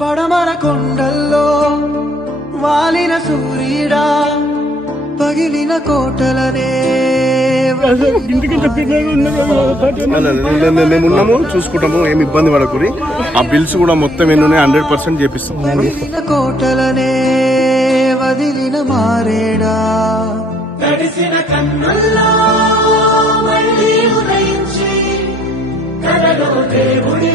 పడమర కొండల్లో వాలిన సూర్యుడా పగిలిన కోటలనే మేమున్నాము, చూసుకుంటాము, ఏమి ఇబ్బంది పడకూరి. ఆ బిల్స్ కూడా మొత్తం ఎన్నున్నాయి 100% చేపిస్తాం. కోటలనే వదిలిన మారేడా తడిసిన కన్నుల్లో మళ్ళీ ఉదయించి కలలో దేవుడి